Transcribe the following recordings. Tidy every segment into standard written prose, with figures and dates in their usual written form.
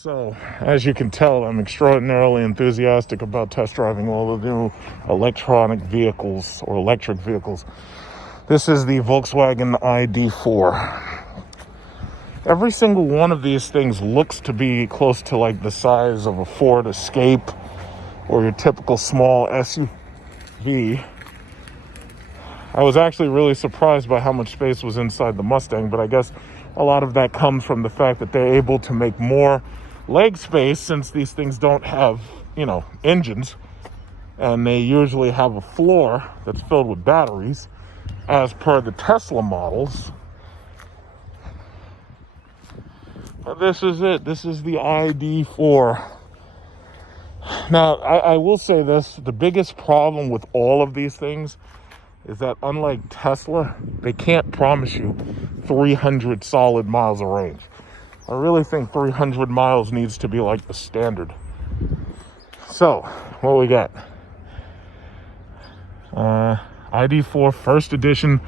So, as you can tell, I'm extraordinarily enthusiastic about test driving all the new electronic vehicles or electric vehicles. This is the Volkswagen ID4. Every single one of these things looks to be close to like the size of a Ford Escape or your typical small SUV. I was actually really surprised by how much space was inside the Mustang, but I guess a lot of that comes from the fact that they're able to make more leg space since these things don't have, engines, and they usually have a floor that's filled with batteries as per the Tesla models. But this is it. This is the ID4. Now, I will say this, the biggest problem with all of these things is that unlike Tesla, they can't promise you 300 solid miles of range. I really think 300 miles needs to be like the standard. So, what we got? ID4 first edition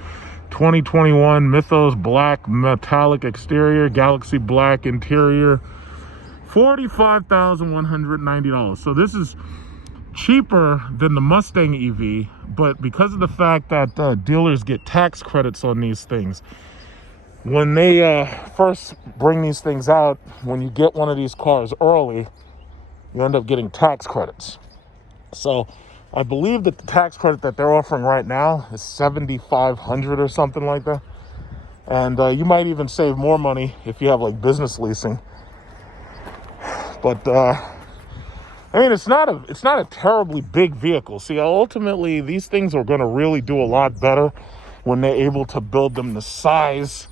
2021 Mythos black metallic exterior, Galaxy black interior, $45,190. So this is cheaper than the Mustang EV, but because of the fact that dealers get tax credits on these things, when they first bring these things out, when you get one of these cars early, you end up getting tax credits. So I believe that the tax credit that they're offering right now is $7,500 or something like that. And you might even save more money if you have like business leasing. But it's not a terribly big vehicle. See, ultimately, these things are going to really do a lot better when they're able to build them the size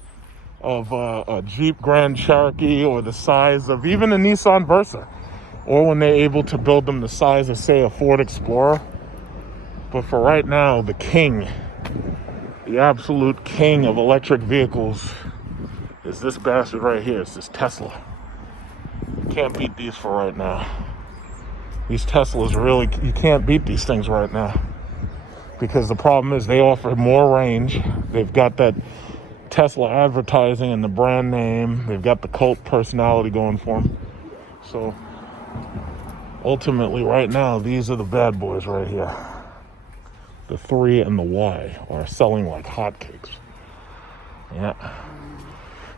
of a Jeep Grand Cherokee or the size of even a Nissan Versa, or when they're able to build them the size of, say, a Ford Explorer. But for right now, the absolute king of electric vehicles is this bastard right here. It's this Tesla. You can't beat these for right now. These Teslas really, you can't beat these things right now. Because the problem is they offer more range. They've got that Tesla advertising and the brand name. They've got the cult personality going for them. So ultimately right now, these are the bad boys right here. The 3 and the Y are selling like hotcakes. Yeah.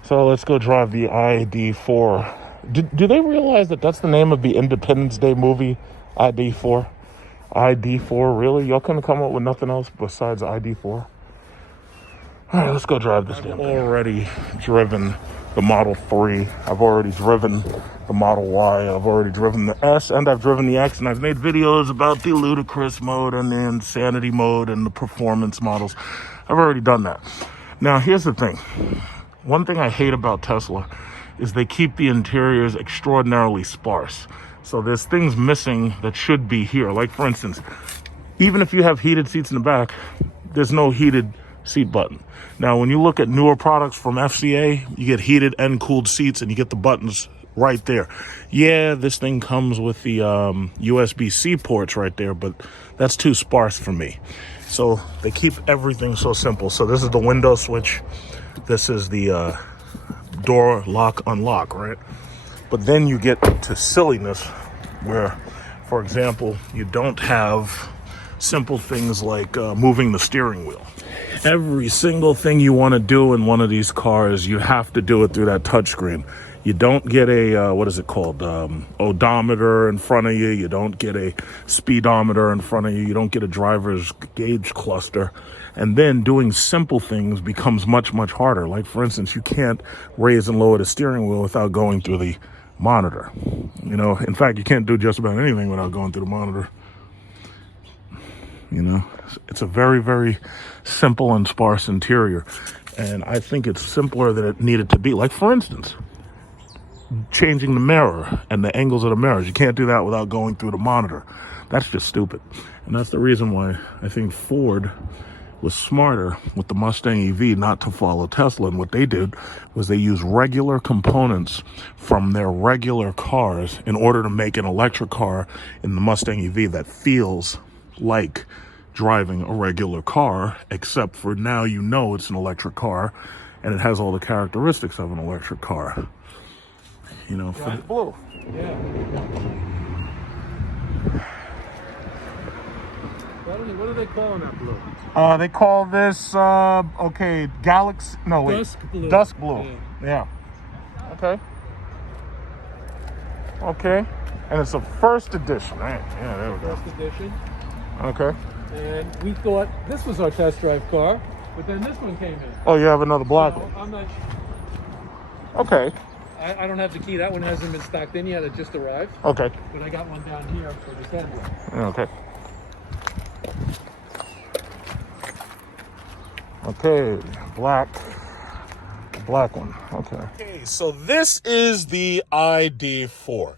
So let's go drive the ID4. Do they realize that that's the name of the Independence Day movie, ID4? ID4, really? Y'all couldn't come up with nothing else besides ID4? All right, let's go drive this damn thing. I've already driven the Model 3. I've already driven the Model Y. I've already driven the S, and I've driven the X, and I've made videos about the ludicrous mode and the insanity mode and the performance models. I've already done that. Now, here's the thing. One thing I hate about Tesla is they keep the interiors extraordinarily sparse. So there's things missing that should be here. Like, for instance, even if you have heated seats in the back, there's no heated seat button. Now, when you look at newer products from FCA, you get heated and cooled seats and you get the buttons right there. Yeah, this thing comes with the USB-C ports right there, but that's too sparse for me. So they keep everything so simple. So this is the window switch. This is the door lock unlock, right? But then you get to silliness where, for example, you don't have simple things like moving the steering wheel. Every single thing you want to do in one of these cars, you have to do it through that touchscreen. You don't get a, what is it called, odometer in front of you. You don't get a speedometer in front of you. You don't get a driver's gauge cluster. And then doing simple things becomes much, much harder. Like, for instance, you can't raise and lower the steering wheel without going through the monitor. In fact, you can't do just about anything without going through the monitor. It's a very, very simple and sparse interior. And I think it's simpler than it needed to be. Like, for instance, changing the mirror and the angles of the mirrors. You can't do that without going through the monitor. That's just stupid. And that's the reason why I think Ford was smarter with the Mustang EV not to follow Tesla. And what they did was they used regular components from their regular cars in order to make an electric car in the Mustang EV that feels like driving a regular car, except for now it's an electric car and it has all the characteristics of an electric car. you know, for Right? the blue. Yeah. What are they calling that blue? They call this, okay, Galaxy, no, wait. Dusk blue. Dusk blue. Yeah. Okay. Okay. And it's a first edition, right? Yeah, there we go. First edition. Okay. And we thought this was our test drive car, but then this one came in. Oh, you have another black So one? I'm not. Okay. I don't have the key. That one hasn't been stocked in yet. It just arrived. Okay. But I got one down here for the headlight. Okay. Okay, black one. Okay, so this is the ID4.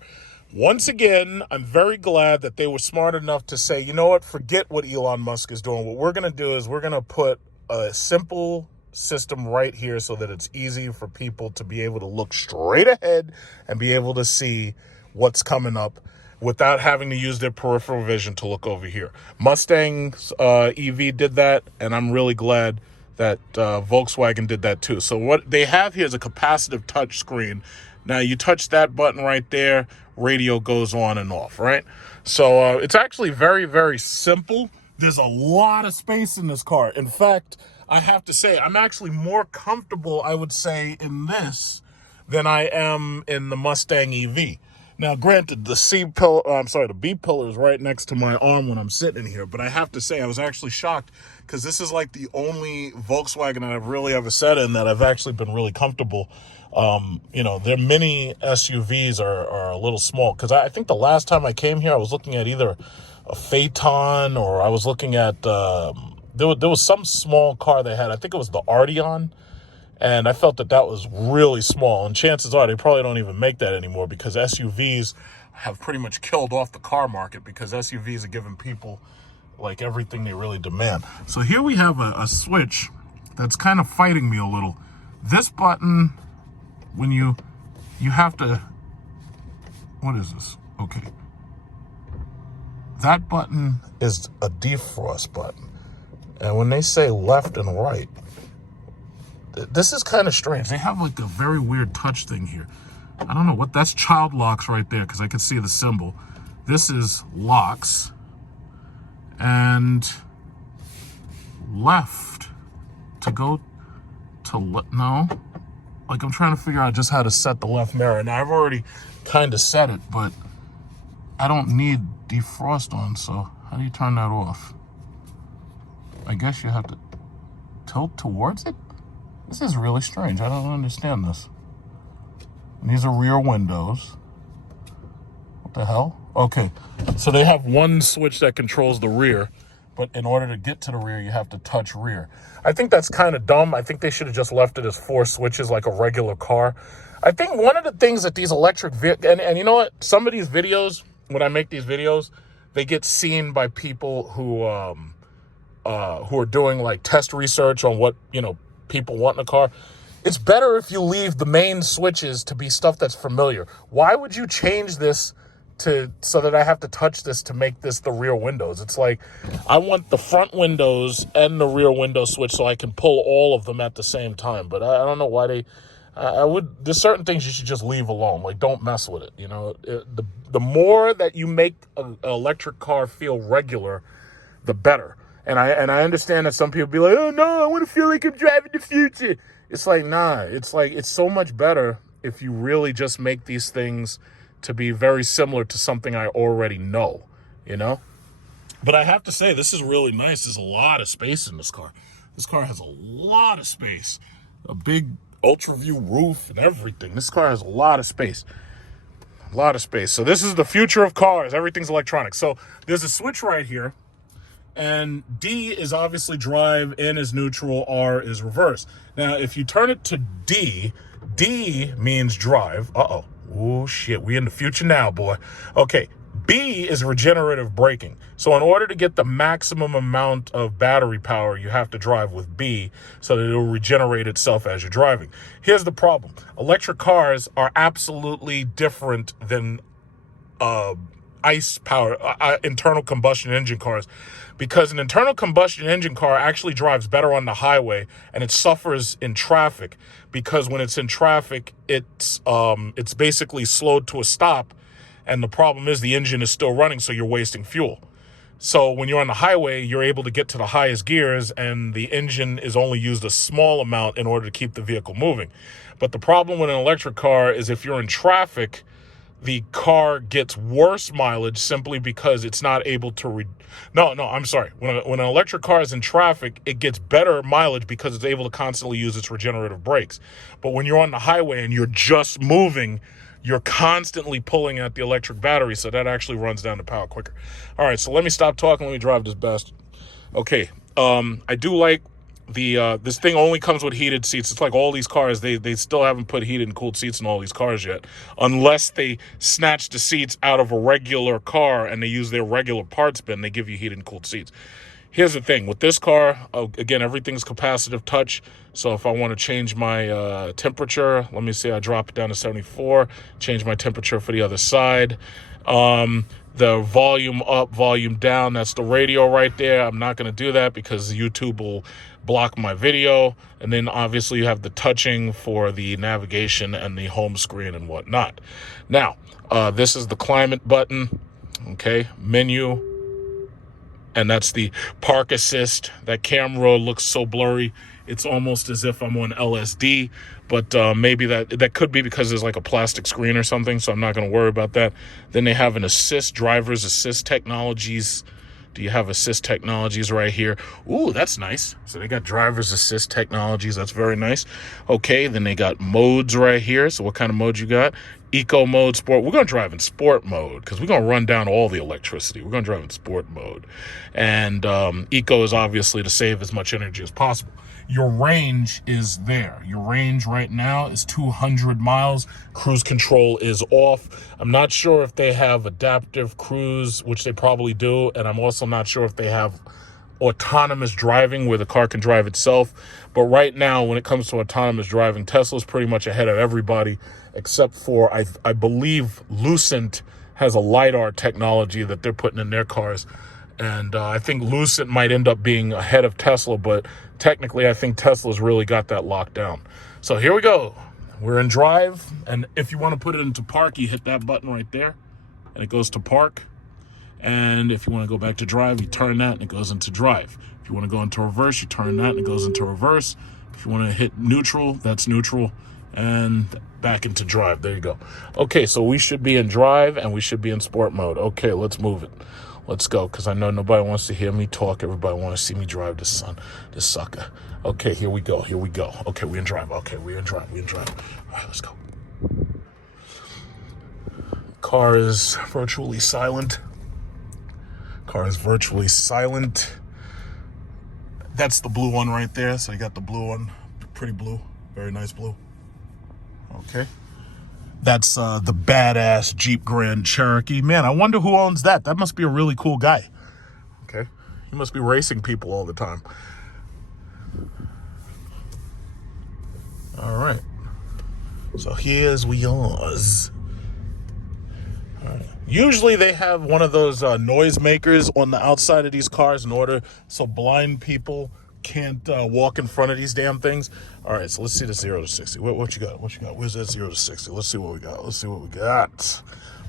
Once again, I'm very glad that they were smart enough to say, you know what, forget what Elon Musk is doing. What we're going to do is we're going to put a simple system right here so that it's easy for people to be able to look straight ahead and be able to see what's coming up without having to use their peripheral vision to look over here. Mustang's EV did that, and I'm really glad that Volkswagen did that too. So what they have here is a capacitive touch screen. Now you touch that button right there, radio goes on and off, right? So it's actually very, very simple. There's a lot of space in this car. In fact, I have to say, I'm actually more comfortable, I would say, in this than I am in the Mustang EV. Now, granted, the B pillar is right next to my arm when I'm sitting in here, but I have to say I was actually shocked because this is like the only Volkswagen that I've really ever sat in that I've actually been really comfortable. You know, their mini SUVs are a little small because I think the last time I came here, I was looking at either a Phaeton or I was looking at, there was some small car they had. I think it was the Arteon. And I felt that was really small. And chances are they probably don't even make that anymore because SUVs have pretty much killed off the car market because SUVs are giving people like everything they really demand. So here we have a switch that's kind of fighting me a little. This button, when you have to, what is this? Okay. That button is a defrost button. And when they say left and right, this is kind of strange. They have like a very weird touch thing here. I don't know what that's child locks right there because I can see the symbol. This is locks and left to go to no. Like I'm trying to figure out just how to set the left mirror. And I've already kind of set it, but I don't need defrost on. So how do you turn that off? I guess you have to tilt towards it. This is really strange. I don't understand this. And these are rear windows. What the hell? Okay, so they have one switch that controls the rear, but in order to get to the rear, you have to touch rear. I think that's kind of dumb. I think they should have just left it as 4 switches like a regular car. I think one of the things that these electric vehicles, and you know what? Some of these videos, when I make these videos, they get seen by people who are doing like test research on what, you know, people want in a car. It's better if you leave the main switches to be stuff that's familiar. Why would you change this so that I have to touch this to make this the rear windows? It's like I want the front windows and the rear window switch so I can pull all of them at the same time. But I don't know why there's certain things you should just leave alone. Like don't mess with it. You know, the more that you make an electric car feel regular, the better. And I understand that some people be like, oh no, I want to feel like I'm driving the future. It's like, nah, it's like, it's so much better if you really just make these things to be very similar to something I already know, you know? But I have to say, this is really nice. There's a lot of space in this car. This car has a lot of space, a big ultra view roof and everything. This car has a lot of space. A lot of space. So this is the future of cars. Everything's electronic. So there's a switch right here. And D is obviously drive, N is neutral, R is reverse. Now, if you turn it to D, D means drive. Uh-oh. Oh, shit. We in the future now, boy. Okay. B is regenerative braking. So in order to get the maximum amount of battery power, you have to drive with B so that it will regenerate itself as you're driving. Here's the problem. Electric cars are absolutely different than ICE power, internal combustion engine cars, because an internal combustion engine car actually drives better on the highway, and it suffers in traffic because when it's in traffic, it's basically slowed to a stop, and the problem is the engine is still running, so you're wasting fuel. So when you're on the highway, you're able to get to the highest gears, and the engine is only used a small amount in order to keep the vehicle moving. But the problem with an electric car is if you're in traffic, the car gets worse mileage simply because it's not able to I'm sorry. When an electric car is in traffic, it gets better mileage because it's able to constantly use its regenerative brakes. But when you're on the highway and you're just moving, you're constantly pulling at the electric battery, so that actually runs down the power quicker. All right, so let me stop talking. Let me drive this bastard. Okay, I do like this thing only comes with heated seats. It's like all these cars, they still haven't put heated and cooled seats in all these cars yet, unless they snatch the seats out of a regular car and they use their regular parts bin. They give you heated and cooled seats. Here's the thing with this car, again, everything's capacitive touch. So if I want to change my temperature, let me see, I drop it down to 74, change my temperature for the other side. The volume up, volume down, that's the radio right there. I'm not going to do that because YouTube will block my video. And then obviously you have the touching for the navigation and the home screen and whatnot. Now, this is the climate button, okay, menu. And that's the park assist. That camera looks so blurry. It's almost as if I'm on LSD, but maybe that could be because there's like a plastic screen or something, so I'm not going to worry about that. Then they have an assist, driver's assist technologies. Do you have assist technologies right here? Ooh, that's nice. So they got driver's assist technologies. That's very nice. Okay, then they got modes right here. So what kind of mode you got? Eco mode, sport. We're going to drive in sport mode because we're going to run down all the electricity. We're going to drive in sport mode. And eco is obviously to save as much energy as possible. Your range is there. Your range right now is 200 miles. Cruise control is off. I'm not sure if they have adaptive cruise, which they probably do. And I'm also not sure if they have autonomous driving where the car can drive itself. But right now, when it comes to autonomous driving, Tesla's pretty much ahead of everybody, except for, I believe, Lucent has a LiDAR technology that they're putting in their cars. And I think Lucent might end up being ahead of Tesla, but technically I think Tesla's really got that locked down. So here we go. We're in drive, and if you want to put it into park, you hit that button right there, and it goes to park. And if you want to go back to drive, you turn that, and it goes into drive. If you want to go into reverse, you turn that, and it goes into reverse. If you want to hit neutral, that's neutral, and back into drive. There you go. Okay, so we should be in drive, and we should be in sport mode. Okay, let's move it. Let's go, because I know nobody wants to hear me talk. Everybody wants to see me drive this sucker. Okay, here we go. Here we go. Okay, we're in drive. Okay, we're in drive. We're in drive. All right, let's go. Car is virtually silent. Car is virtually silent. That's the blue one right there. So you got the blue one. Pretty blue. Very nice blue. Okay. That's the badass Jeep Grand Cherokee. Man, I wonder who owns that. That must be a really cool guy. Okay. He must be racing people all the time. All right. So here's yours. All right. Usually they have one of those noise makers on the outside of these cars in order so blind people can't walk in front of these damn things. All right, so let's see the 0 to 60. What you got? What you got? Where's that 0 to 60? Let's see what we got. Let's see what we got.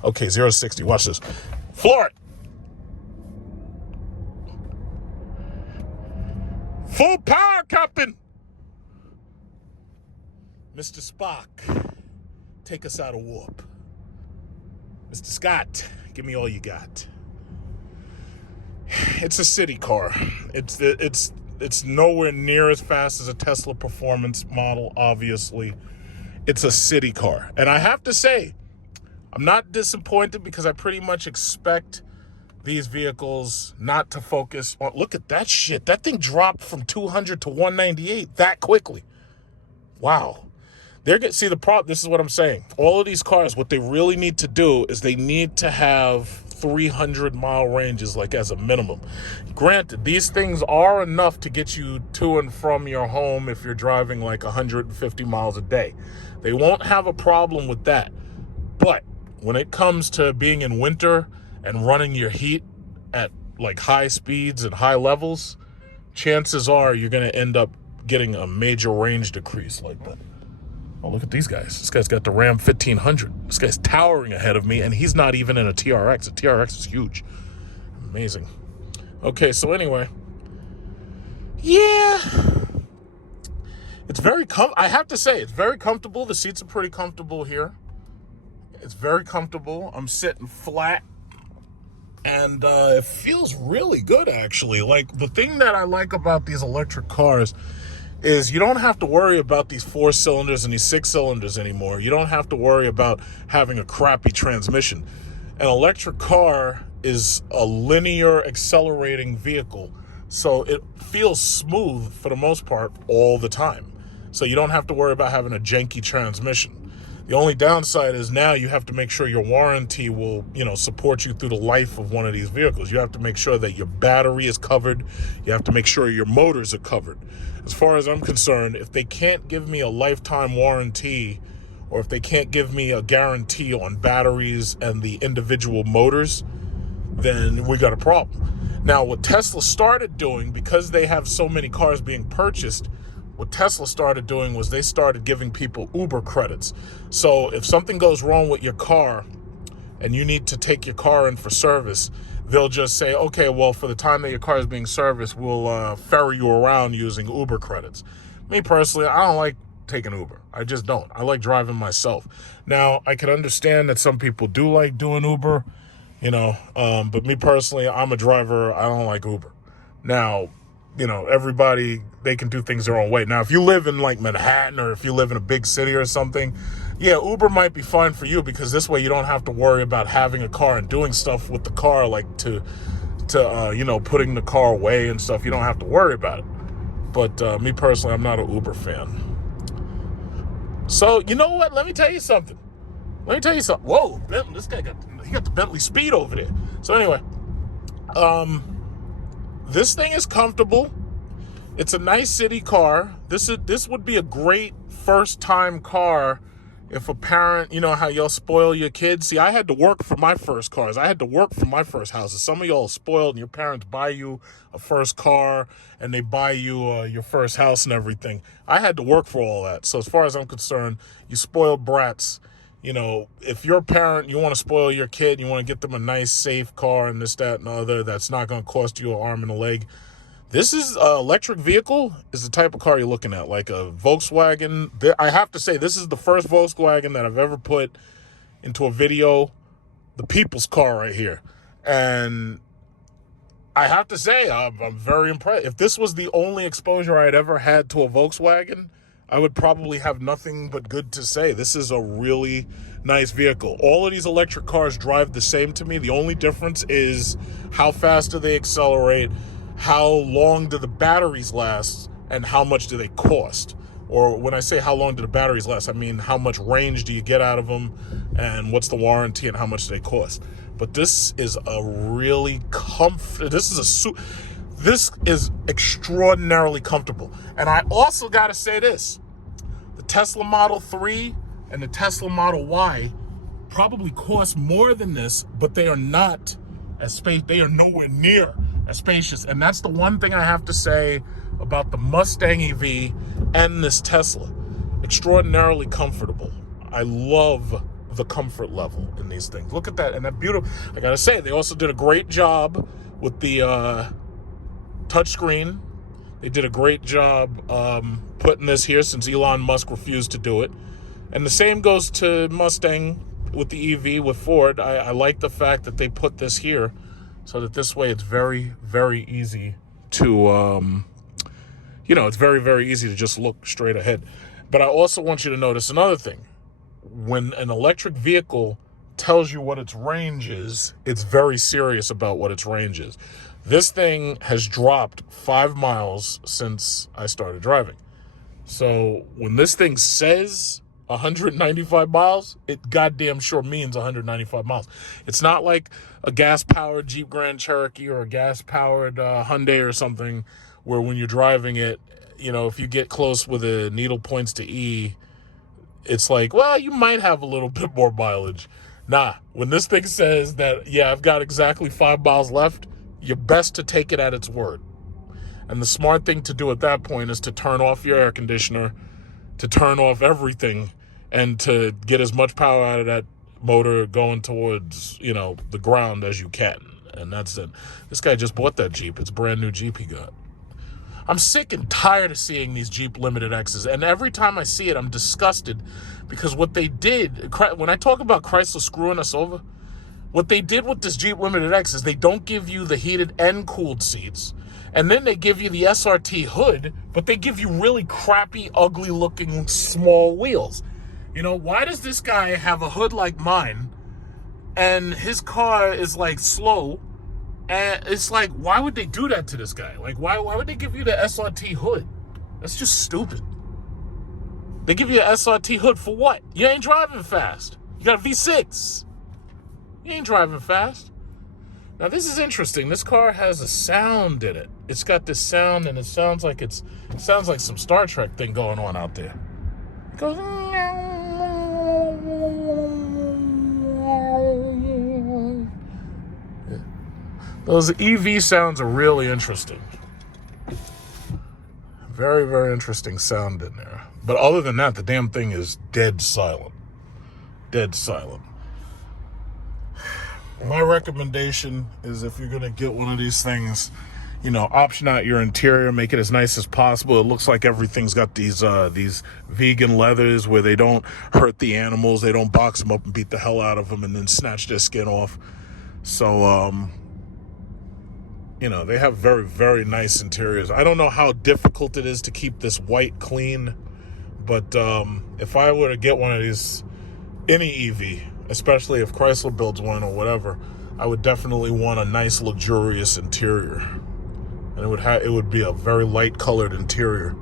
Okay, 0 to 60. Watch this. Floor it. Full power, Captain. Mr. Spock, take us out of warp. Mr. Scott, give me all you got. It's a city car. It's nowhere near as fast as a Tesla performance model, obviously. It's a city car. And I have to say, I'm not disappointed because I pretty much expect these vehicles not to focus on... Look at that shit. That thing dropped from 200 to 198 that quickly. Wow. See, the problem, this is what I'm saying. All of these cars, what they really need to do is they need to have 300-mile ranges, like as a minimum. Granted, these things are enough to get you to and from your home if you're driving like 150 miles a day. They won't have a problem with that. But when it comes to being in winter and running your heat at like high speeds and high levels, chances are you're going to end up getting a major range decrease like that. Oh, look at these guys. This guy's got the Ram 1500. This guy's towering ahead of me, and he's not even in a TRX. A TRX is huge. Amazing. Okay, so anyway. Yeah. It's very I have to say, it's very comfortable. The seats are pretty comfortable here. It's very comfortable. I'm sitting flat. And it feels really good, actually. Like, the thing that I like about these electric cars is you don't have to worry about these 4 cylinders and these 6 cylinders anymore. You don't have to worry about having a crappy transmission. An electric car is a linear accelerating vehicle, so it feels smooth for the most part all the time. So you don't have to worry about having a janky transmission. The only downside is now you have to make sure your warranty will, support you through the life of one of these vehicles. You have to make sure that your battery is covered. You have to make sure your motors are covered. As far as I'm concerned, if they can't give me a lifetime warranty, or if they can't give me a guarantee on batteries and the individual motors, then we got a problem. Now, what Tesla started doing, because they have so many cars being purchased, what Tesla started doing was they started giving people Uber credits. So if something goes wrong with your car and you need to take your car in for service, they'll just say, okay, well, for the time that your car is being serviced, we'll ferry you around using Uber credits. Me personally, I don't like taking Uber. I just don't. I like driving myself. Now, I can understand that some people do like doing Uber, but me personally, I'm a driver. I don't like Uber. Now, everybody, they can do things their own way. Now, if you live in like Manhattan, or if you live in a big city or something, yeah, Uber might be fine for you, because this way you don't have to worry about having a car and doing stuff with the car, like to putting the car away and stuff. You don't have to worry about it. But me personally, I'm not an Uber fan. So, you know what? Let me tell you something. Whoa, this guy got the Bentley Speed over there. So anyway, this thing is comfortable. It's a nice city car. This would be a great first-time car if a parent, how y'all spoil your kids. See, I had to work for my first cars. I had to work for my first houses. Some of y'all are spoiled, and your parents buy you a first car, and they buy you your first house and everything. I had to work for all that. So as far as I'm concerned, you spoiled brats. If you're a parent, you want to spoil your kid, you want to get them a nice, safe car and this, that, and the other that's not going to cost you an arm and a leg. This is electric vehicle is the type of car you're looking at, like a Volkswagen. I have to say, this is the first Volkswagen that I've ever put into a video, the people's car right here. And I have to say, I'm very impressed. If this was the only exposure I had ever had to a Volkswagen, I would probably have nothing but good to say. This is a really nice vehicle. All of these electric cars drive the same to me. The only difference is how fast do they accelerate, how long do the batteries last, and how much do they cost. Or when I say how long do the batteries last, I mean how much range do you get out of them, and what's the warranty, and how much do they cost. But this is a really this is extraordinarily comfortable. And I also got to say this. The Tesla Model 3 and the Tesla Model Y probably cost more than this, but they are not as they are nowhere near as spacious. And that's the one thing I have to say about the Mustang EV and this Tesla. Extraordinarily comfortable. I love the comfort level in these things. Look at that. And that beautiful, I gotta say, they also did a great job with the touchscreen. They did a great job putting this here, since Elon Musk refused to do it. And the same goes to Mustang with the EV with Ford. I like the fact that they put this here, so that this way it's very, very easy to, it's very, very easy to just look straight ahead. But I also want you to notice another thing. When an electric vehicle tells you what its range is, it's very serious about what its range is. This thing has dropped 5 miles since I started driving. So when this thing says 195 miles, it goddamn sure means 195 miles. It's not like a gas-powered Jeep Grand Cherokee or a gas-powered Hyundai or something, where when you're driving it, if you get close with the needle points to E, it's like, well, you might have a little bit more mileage. Nah, when this thing says that, yeah, I've got exactly 5 miles left, you're best to take it at its word. And the smart thing to do at that point is to turn off your air conditioner, to turn off everything, and to get as much power out of that motor going towards, the ground as you can. And that's it. This guy just bought that Jeep. It's a brand new Jeep he got. I'm sick and tired of seeing these Jeep Limited X's. And every time I see it, I'm disgusted because what they did, when I talk about Chrysler screwing us over, what they did with this Jeep Limited X is they don't give you the heated and cooled seats. And then they give you the SRT hood, but they give you really crappy, ugly looking small wheels. Why does this guy have a hood like mine and his car is like slow? And it's like, why would they do that to this guy? Like, why would they give you the SRT hood? That's just stupid. They give you an SRT hood for what? You ain't driving fast. You got a V6. You ain't driving fast. Now, this is interesting. This car has a sound in it. It's got this sound, and it sounds like some Star Trek thing going on out there. It goes... Those EV sounds are really interesting. Very, very interesting sound in there. But other than that, the damn thing is dead silent. Dead silent. My recommendation is if you're going to get one of these things, option out your interior, make it as nice as possible. It looks like everything's got these vegan leathers where they don't hurt the animals. They don't box them up and beat the hell out of them and then snatch their skin off. So, they have very, very nice interiors. I don't know how difficult it is to keep this white clean, but if I were to get one of these, any EV, especially if Chrysler builds one or whatever, I would definitely want a nice, luxurious interior. And it would be a very light colored interior.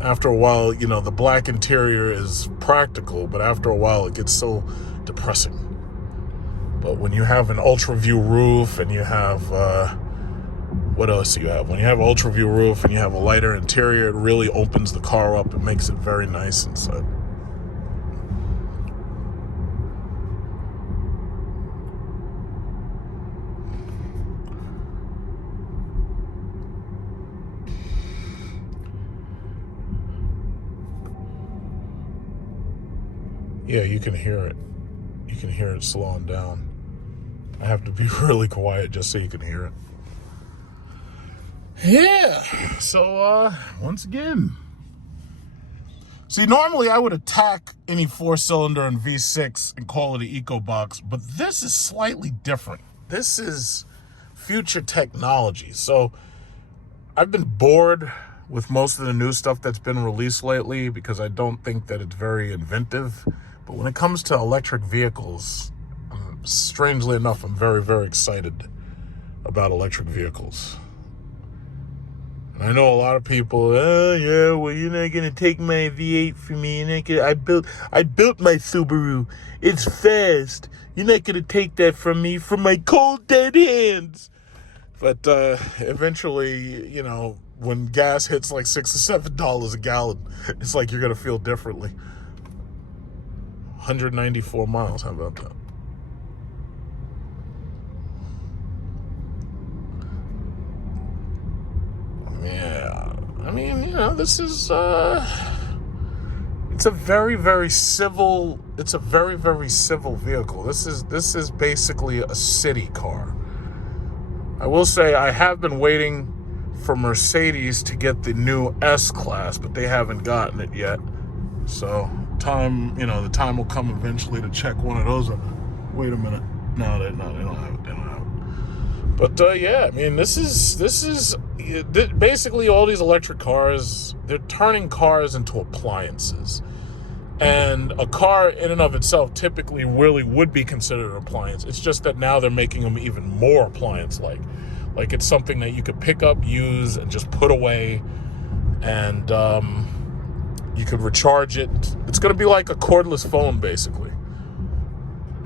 After a while, the black interior is practical, but after a while it gets so depressing. But when you have an ultra view roof and you have what else do you have? When you have an ultra view roof and you have a lighter interior, it really opens the car up and makes it very nice inside. Yeah, you can hear it. You can hear it slowing down. I have to be really quiet just so you can hear it. Yeah, so once again. See, normally I would attack any 4-cylinder and V6 and call it an EcoBox, but this is slightly different. This is future technology. So I've been bored with most of the new stuff that's been released lately because I don't think that it's very inventive. But when it comes to electric vehicles, strangely enough, I'm very, very excited about electric vehicles. And I know a lot of people, yeah, well, you're not going to take my V8 from me. I built my Subaru. It's fast. You're not going to take that from me, from my cold, dead hands. But eventually, when gas hits like $6 or $7 a gallon, it's like you're going to feel differently. 194 miles, how about that? Yeah, I mean, this is, it's a very, very civil vehicle. This is basically a city car. I will say I have been waiting for Mercedes to get the new S-Class, but they haven't gotten it yet. So the time will come eventually to check one of those. Wait a minute. No, they don't have it. They don't have it. But yeah, I mean, this is basically all these electric cars. They're turning cars into appliances, and a car in and of itself typically really would be considered an appliance. It's just that now they're making them even more appliance-like. Like it's something that you could pick up, use, and just put away, and you could recharge it. It's going to be like a cordless phone, basically.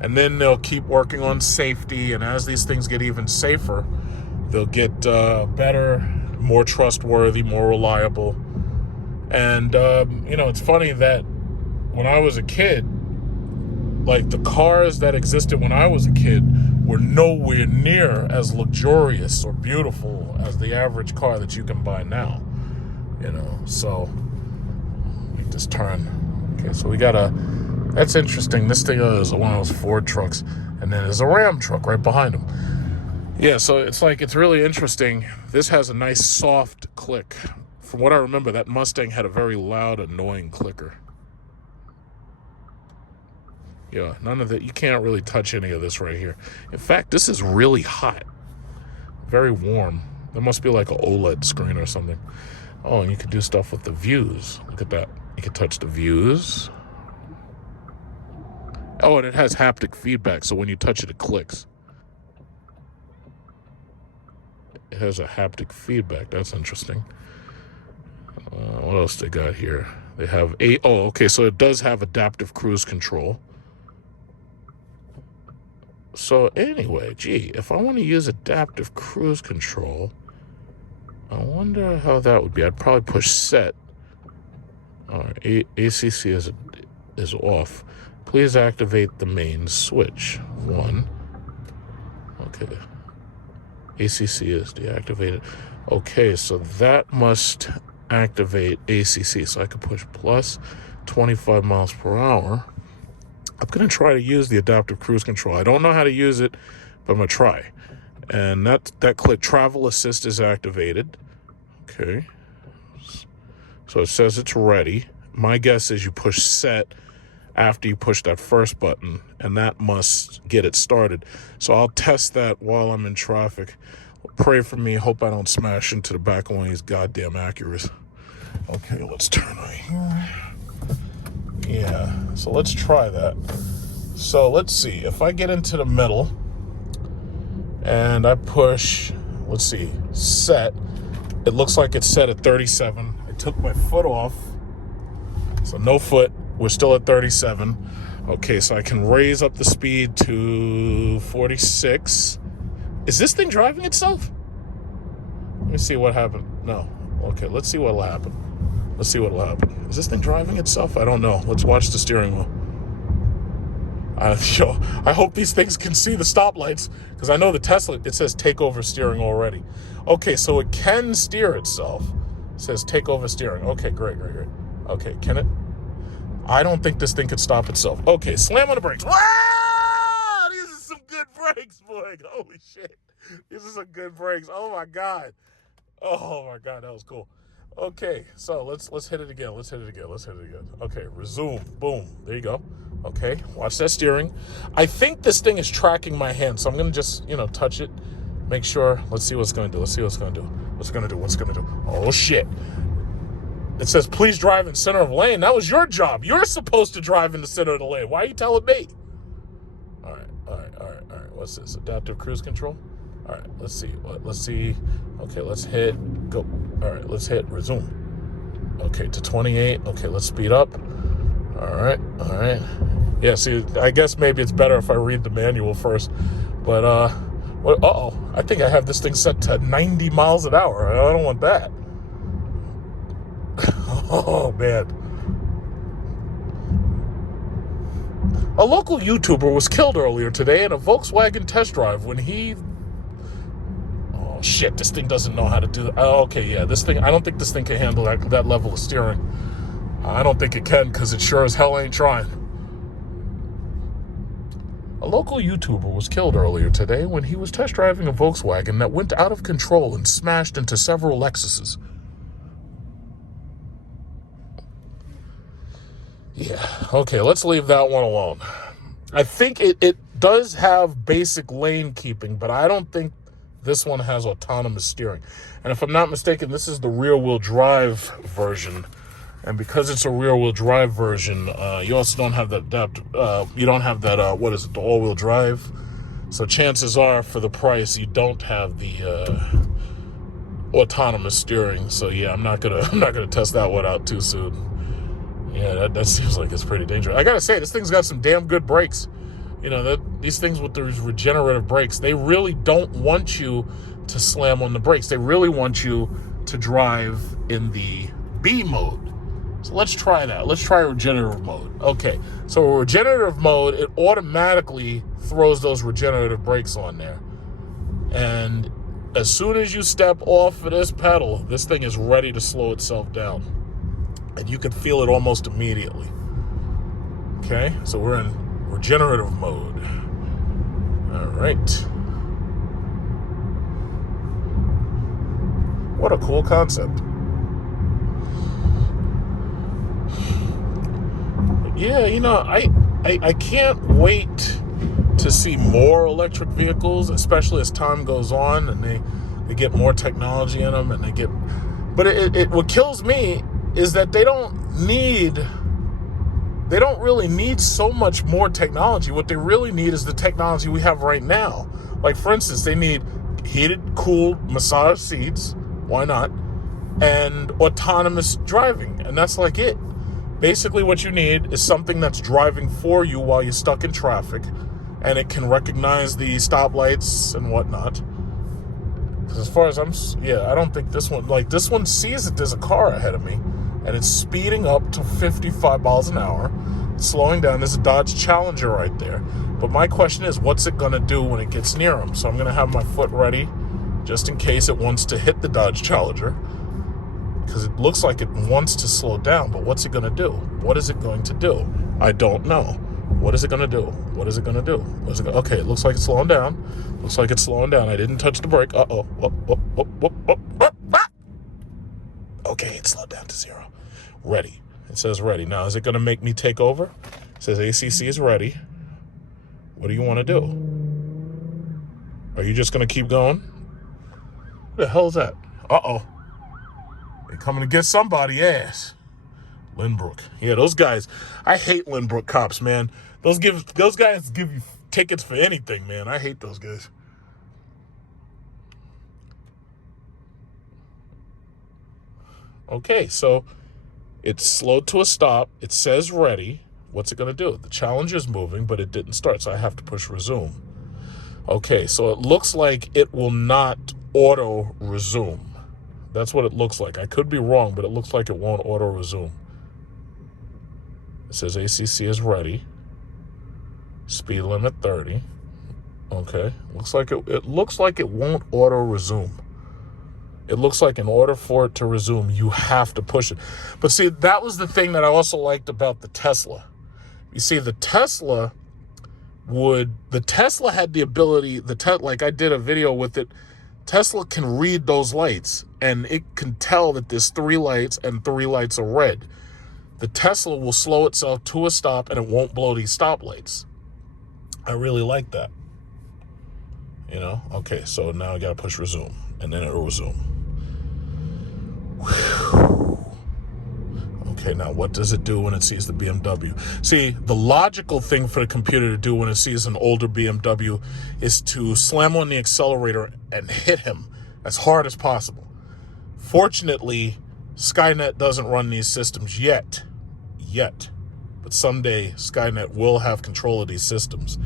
And then they'll keep working on safety, and as these things get even safer, they'll get better, more trustworthy, more reliable. And, it's funny that when I was a kid, like the cars that existed when I was a kid were nowhere near as luxurious or beautiful as the average car that you can buy now. You know, so let me just turn. Okay, so we got that's interesting. This thing is one of those Ford trucks, and then there's a Ram truck right behind him. Yeah, so it's really interesting. This has a nice soft click. From what I remember, that Mustang had a very loud, annoying clicker. Yeah, none of that. You can't really touch any of this right here. In fact, this is really hot. Very warm. There must be like an OLED screen or something. Oh, and you can do stuff with the views. Look at that. You can touch the views. Oh, and it has haptic feedback, so when you touch it, it clicks. It has a haptic feedback. That's interesting. What else they got here? They have okay, so it does have adaptive cruise control. So anyway, gee, if I want to use adaptive cruise control, I wonder how that would be. I'd probably push set. All right, ACC is off. Please activate the main switch. 1. Okay. ACC is deactivated. Okay, so that must activate ACC. So I could push plus 25 miles per hour. I'm going to try to use the adaptive cruise control. I don't know how to use it, but I'm going to try. And that click, travel assist is activated. Okay. So it says it's ready. My guess is you push set after you push that first button, and that must get it started. So I'll test that while I'm in traffic. Pray for me. Hope I don't smash into the back of one of these goddamn Acuras. Okay, let's turn right here. Yeah, so let's try that. So let's see. If I get into the middle and I push, let's see, set. It looks like it's set at 37. I took my foot off. So no foot. We're still at 37. Okay, so I can raise up the speed to 46. Is this thing driving itself? Let me see what happened. No. Okay, let's see what'll happen. Let's see what'll happen. Is this thing driving itself? I don't know. Let's watch the steering wheel. I hope these things can see the stoplights, because I know the Tesla, it says take over steering already. Okay, so it can steer itself. It says take over steering. Okay, great. Okay, can it? I don't think this thing could stop itself. Okay, slam on the brakes. Wow! These are some good brakes, boy. Holy shit. These are some good brakes. Oh my God, that was cool. Okay, so let's hit it again. Okay, resume. Boom. There you go. Okay, watch that steering. I think this thing is tracking my hand, so I'm gonna just, touch it, make sure. Let's see what's gonna do. What's it gonna do? Oh shit. It says, please drive in center of lane. That was your job. You're supposed to drive in the center of the lane. Why are you telling me? All right. What's this? Adaptive cruise control? All right, let's see. Okay, let's hit go. All right, let's hit resume. Okay, to 28. Okay, let's speed up. All right. Yeah, see, I guess maybe it's better if I read the manual first. But, I think I have this thing set to 90 miles an hour. I don't want that. Oh, man. A local YouTuber was killed earlier today in a Volkswagen test drive when he... Oh, shit, this thing doesn't know how to do that. Oh, okay, yeah, this thing... I don't think this thing can handle that level of steering. I don't think it can, because it sure as hell ain't trying. A local YouTuber was killed earlier today when he was test driving a Volkswagen that went out of control and smashed into several Lexuses. Yeah, okay, let's leave that one alone. I think it does have basic lane keeping, but I don't think this one has autonomous steering. And if I'm not mistaken, this is the rear-wheel drive version. And because it's a rear-wheel drive version, you also don't have that, the all-wheel drive. So chances are, for the price, you don't have the autonomous steering. So yeah, I'm not gonna test that one out too soon. Yeah, that seems like it's pretty dangerous. I gotta say, this thing's got some damn good brakes. These things with those regenerative brakes, they really don't want you to slam on the brakes. They really want you to drive in the B mode. So let's try that. Let's try regenerative mode. Okay, so regenerative mode, it automatically throws those regenerative brakes on there. And as soon as you step off of this pedal, this thing is ready to slow itself down. And you can feel it almost immediately. Okay, so we're in regenerative mode. All right. What a cool concept. Yeah, you know, I can't wait to see more electric vehicles, especially as time goes on and they get more technology in them and they get... But what kills me is that they don't really need so much more technology. What they really need is the technology we have right now. Like, for instance, they need heated, cooled, massage seats. Why not? And autonomous driving. And that's like it. Basically, what you need is something that's driving for you while you're stuck in traffic. And it can recognize the stoplights and whatnot. Because as far as I don't think this one sees that there's a car ahead of me. And it's speeding up to 55 miles an hour. It's slowing down. There's a Dodge Challenger right there. But my question is, what's it going to do when it gets near him? So I'm going to have my foot ready just in case it wants to hit the Dodge Challenger. Because it looks like it wants to slow down. But what's it going to do? What is it going to do? I don't know. What is it going to do? What is it going to do? Okay, it looks like it's slowing down. Looks like it's slowing down. I didn't touch the brake. Uh-oh. Okay, it slowed down to 0. Ready. It says ready. Now, is it going to make me take over? It says ACC is ready. What do you want to do? Are you just going to keep going? What the hell is that? Uh-oh. They're coming to get somebody ass. Lynbrook. Yeah, those guys. I hate Lynbrook cops, man. Those guys give you tickets for anything, man. I hate those guys. Okay, so it's slowed to a stop. It says ready. What's it going to do? The Challenger's moving, but it didn't start, so I have to push resume. Okay, so it looks like it will not auto resume. That's what it looks like. I could be wrong, but it looks like it won't auto resume. It says ACC is ready. Speed limit 30. Okay, it looks like it won't auto resume. It looks like in order for it to resume, you have to push it. But see, that was the thing that I also liked about the Tesla. You see, the Tesla had the ability, like I did a video with it, Tesla can read those lights, and it can tell that there's 3 lights and 3 lights are red. The Tesla will slow itself to a stop, and it won't blow these stoplights. I really like that. You know? Okay, so now I got to push resume, and then it'll resume. Whew. Okay, now what does it do when it sees the BMW? See, the logical thing for the computer to do when it sees an older BMW is to slam on the accelerator and hit him as hard as possible. Fortunately, Skynet doesn't run these systems yet. But someday, Skynet will have control of these systems.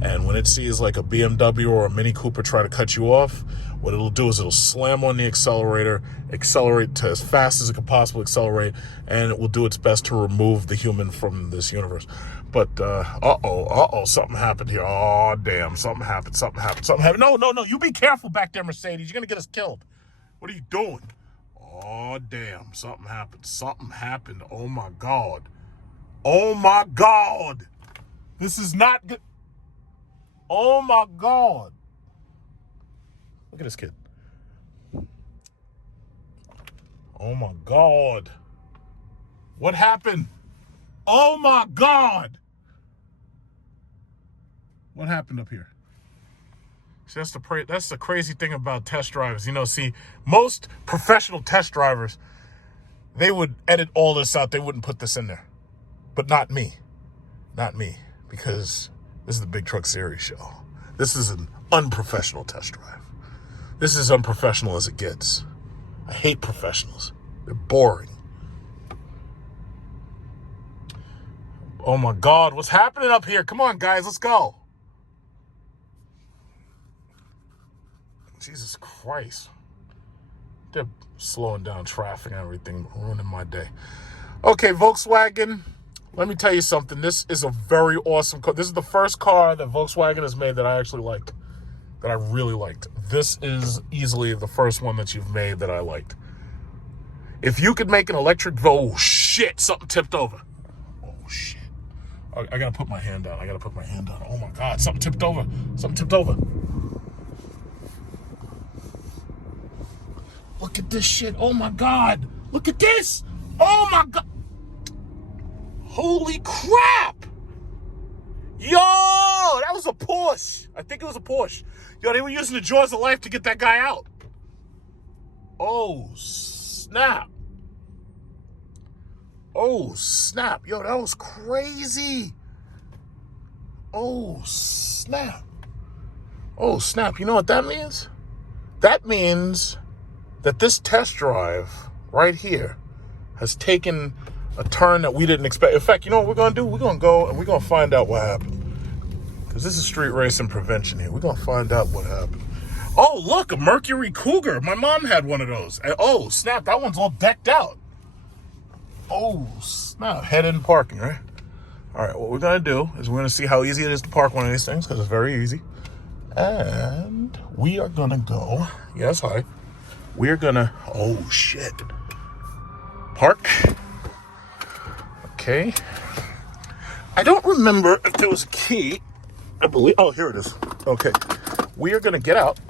And when it sees like a BMW or a Mini Cooper try to cut you off, what it'll do is it'll slam on the accelerator, accelerate to as fast as it can possibly accelerate, and it will do its best to remove the human from this universe. But, something happened here. Oh, damn, something happened. No, you be careful back there, Mercedes. You're going to get us killed. What are you doing? Oh, damn, something happened. Oh, my God. This is not good. Oh, my God. Look at this kid. Oh, my God. What happened? Oh, my God. What happened up here? See, that's the crazy thing about test drives. You know, see, most professional test drivers, they would edit all this out. They wouldn't put this in there. But not me. Because this is the Big Truck Series show. This is an unprofessional test drive. This is unprofessional as it gets. I hate professionals. They're boring. Oh my God, what's happening up here? Come on, guys, let's go. Jesus Christ. They're slowing down traffic and everything, ruining my day. Okay, Volkswagen, let me tell you something. This is a very awesome car. This is the first car that Volkswagen has made that I actually like, that I really liked. This is easily the first one that you've made that I liked. If you could make an electric oh shit, something tipped over. Oh shit. I gotta put my hand down. Oh my God, something tipped over. Look at this shit. Oh my God. Look at this. Oh my God. Holy crap. Yo, that was a Porsche. I think it was a Porsche. Yo, they were using the jaws of life to get that guy out. Oh, snap. Oh, snap. Yo, that was crazy. Oh, snap. Oh, snap. You know what that means? That means that this test drive right here has taken a turn that we didn't expect. In fact, you know what we're going to do? We're going to go and we're going to find out what happened. Because this is street racing prevention here. We're going to find out what happened. Oh, look, a Mercury Cougar. My mom had one of those. And, oh, snap. That one's all decked out. Oh, snap. Head-in parking, right? All right, what we're going to do is we're going to see how easy it is to park one of these things, because it's very easy. And we are going to go. Yes, hi. We're going to, oh, shit. Park. Okay. I don't remember if there was a key. I believe, oh, here it is. Okay. We are going to get out.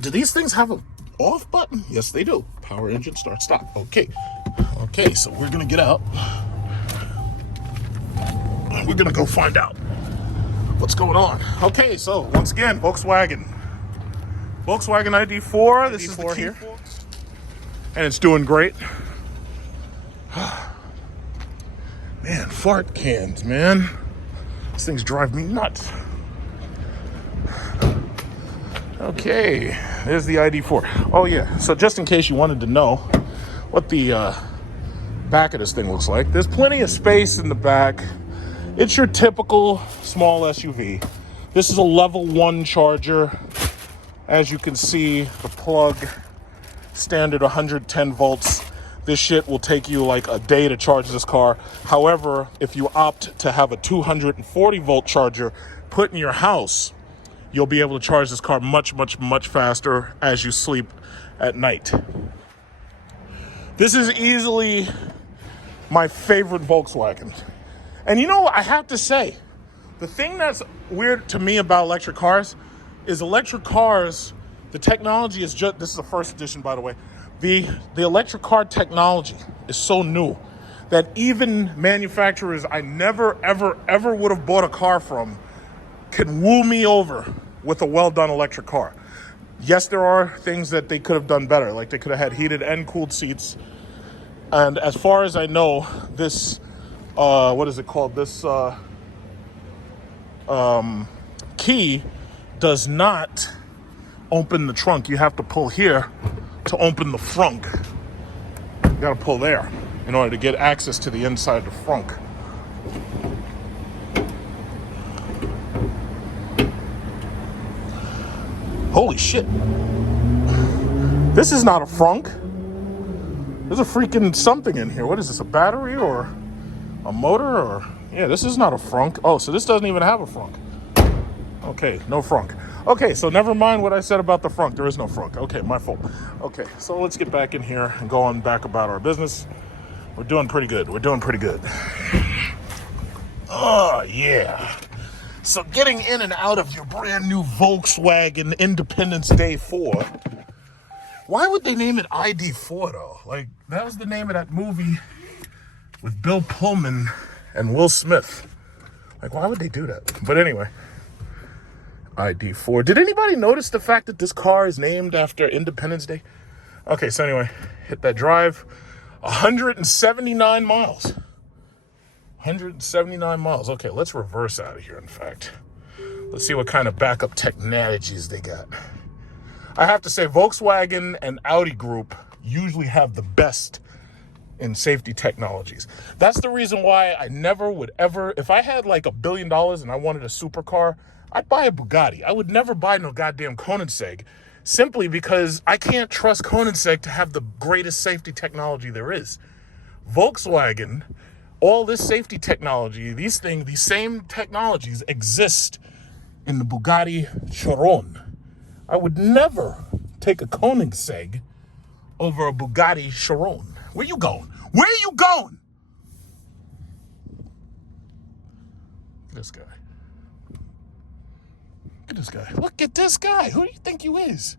Do these things have an off button? Yes, they do. Power engine, start, stop. Okay. Okay, so we're going to get out. We're going to go find out what's going on. Okay, so once again, Volkswagen Id4. This is the key here. And it's doing great. Man, fart cans, man. These things drive me nuts. Okay, there's the Id4. Oh yeah, so just in case you wanted to know what the back of this thing looks like, there's plenty of space in the back. It's your typical small SUV. This is a level 1 charger. As you can see, the plug, standard 110 volts. This shit will take you like a day to charge this car. However, if you opt to have a 240 volt charger put in your house, you'll be able to charge this car much, much, much faster as you sleep at night. This is easily my favorite Volkswagen. And you know what I have to say? The thing that's weird to me about electric cars is electric cars, the technology is just, this is the first edition, by the way. The electric car technology is so new that even manufacturers I never, ever, ever would have bought a car from can woo me over with a well-done electric car. Yes, there are things that they could have done better, like they could have had heated and cooled seats. And as far as I know, this, what is it called? This key does not open the trunk. You have to pull here to open the frunk. You gotta pull there in order to get access to the inside of the frunk. Holy shit. This is not a frunk. There's a freaking something in here. What is this, a battery or a motor? Or yeah, this is not a frunk. Oh, so this doesn't even have a frunk. Okay, no frunk. Okay, so never mind what I said about the frunk. There is no frunk. Okay, my fault. Okay, so let's get back in here and go on back about our business. We're doing pretty good. Oh, yeah. So getting in and out of your brand new Volkswagen Independence Day 4. Why would they name it ID4 though? Like, that was the name of that movie with Bill Pullman and Will Smith. Like, why would they do that? But anyway. Id4. Did anybody notice the fact that this car is named after Independence Day? Okay, so anyway, hit that drive. 179 miles. 179 miles. Okay, let's reverse out of here, in fact. Let's see what kind of backup technologies they got. I have to say, Volkswagen and Audi Group usually have the best in safety technologies. That's the reason why I never would ever, if I had like $1 billion and I wanted a supercar, I'd buy a Bugatti. I would never buy no goddamn Koenigsegg, simply because I can't trust Koenigsegg to have the greatest safety technology there is. Volkswagen, all this safety technology, these same technologies exist in the Bugatti Chiron. I would never take a Koenigsegg over a Bugatti Chiron. Where you going? Where you going? Look at this guy. Look at this guy. Look at this guy. Who do you think you is?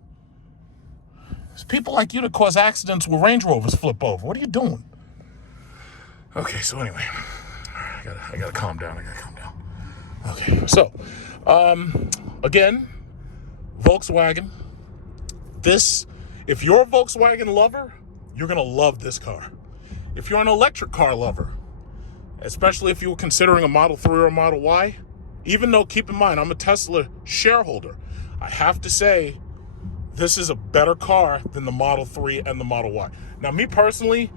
It's people like you that cause accidents where Range Rovers flip over. What are you doing? Okay, so anyway, I gotta calm down. Okay, so again, Volkswagen. If you're a Volkswagen lover, you're gonna love this car. If you're an electric car lover, especially if you were considering a Model 3 or a Model Y, even though, keep in mind, I'm a Tesla shareholder, I have to say this is a better car than the Model 3 and the Model Y. Now, me personally,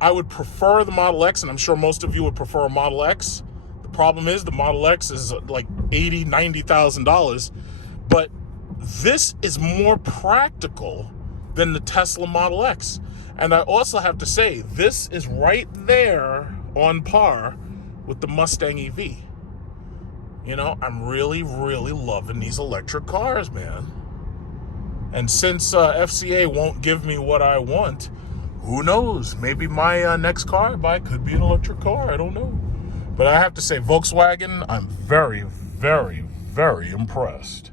I would prefer the Model X, and I'm sure most of you would prefer a Model X. The problem is the Model X is like $80,000, $90,000, but this is more practical than the Tesla Model X. And I also have to say, this is right there on par with the Mustang EV. You know, I'm really, really loving these electric cars, man. And since FCA won't give me what I want, who knows? Maybe my next car I buy could be an electric car. I don't know. But I have to say, Volkswagen, I'm very, very, very impressed.